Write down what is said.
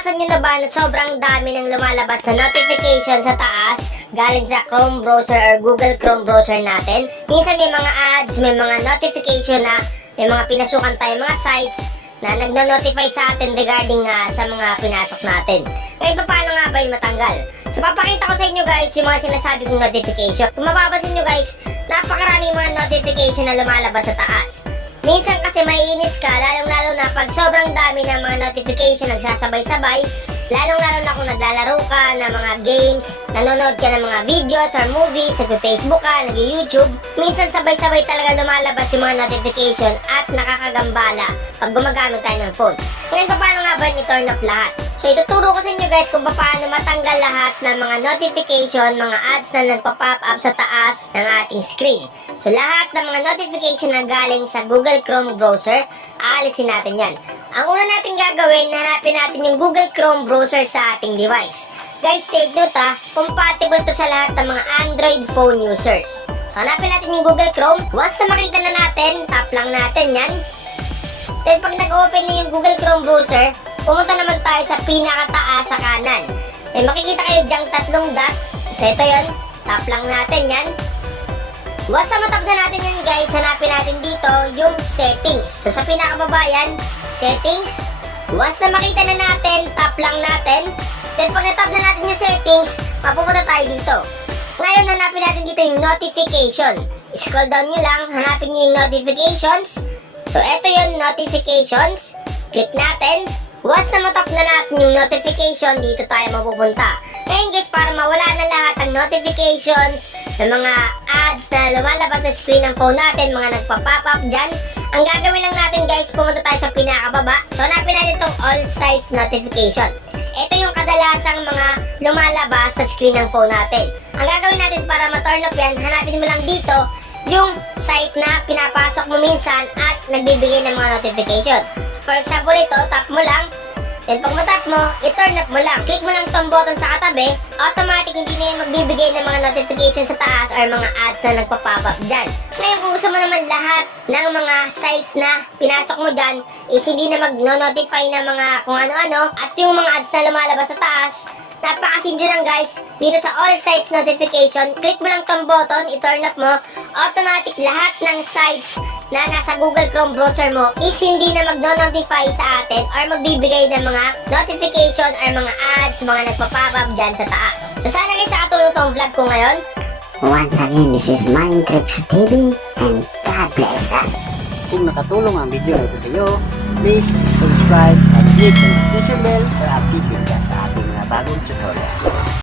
Naranasan nyo na ba na sobrang dami ng lumalabas na notification sa taas galing sa Chrome browser or Google Chrome browser natin? Minsan may mga ads, may mga notification na may mga pinasukan tayo mga sites na nagno-notify sa atin regarding nga sa mga pinasok natin. Ngayon pa paano nga ba yung matanggal? So papakita ko sa inyo guys yung mga sinasabi kong notification. Kung mapapansin nyo guys, napakarami mga notification na lumalabas sa taas. Minsan kasi maiinis ka, na pag sobrang dami ng mga notification nagsasabay-sabay, lalong-lalo na kung naglalaro ka ng mga games, nanonood ka ng mga videos or movies, nag-Facebook ka, nag-YouTube, minsan sabay-sabay talaga lumalabas yung mga notification at nakakagambala pag gumagamit tayo ng phone. Ngayon, paano nga ba i-turn off lahat? So, ituturo ko sa inyo guys kung paano matanggal lahat ng mga notification, mga ads na nagpa-pop up sa taas ng ating screen. So, lahat ng mga notification na galing sa Google Chrome browser, aalisin natin yan. Ang una natin gagawin, hanapin natin yung Google Chrome browser sa ating device. Guys, take note ha, compatible to sa lahat ng mga Android phone users. So, hanapin natin yung Google Chrome. Once na makita na natin, tap lang natin yan. Then, pag nag-open na yung Google Chrome browser, pumunta naman tayo sa pinakataas sa kanan. Then, makikita kayo diyang tatlong dot. So, ito yun. Tap lang natin yan. Once na matap na natin yan guys, hanapin natin dito yung settings. So sa pinakababa yan, settings. Once na makita na natin, tap lang natin. Then pag natap na natin yung settings, mapupunta tayo dito. Ngayon hanapin natin dito yung notification. Scroll down nyo lang, hanapin nyo yung notifications. So eto yung notifications. Click natin. Once na matap na natin yung notification, dito tayo mapupunta. Ngayon guys, para mawala na lahat ng notifications ng mga ads na lumalabas sa screen ng phone natin, mga nagpa-pop up dyan, ang gagawin lang natin guys, pumunta tayo sa pinakababa. So hanapin natin itong all sites notification. Ito yung kadalasang mga lumalabas sa screen ng phone natin. Ang gagawin natin para ma-turn off yan, hanapin mo lang dito yung site na pinapasok mo minsan at nagbibigay ng mga notification. For example ito, tap mo lang, then pag matap mo, i-turn off mo lang. Click mo lang tong button sa katabi, automatic hindi na yung magbibigay ng mga notification sa taas or mga ads na nagpa-pop up dyan. Ngayon kung mo naman lahat ng mga sites na pinasok mo dyan is hindi na mag-notify ng mga kung ano-ano at yung mga ads na lumalabas sa taas, Napakasimple lang guys. Dito sa all sites notification, click mo lang tong button, i-turn off mo. Automatic lahat ng sites na nasa Google Chrome browser mo is hindi na magno-notify sa atin or magbibigay ng mga notification or mga ads, mga nagpa-pop up dyan sa taas. So sana guys nakatulong tong vlog ko ngayon. Once again, this is Minecraft TV and God bless us. Kung nakatulong ang video na ito sa iyo, please subscribe at click the notification bell para updated ka sa ating mga bagong tutorial.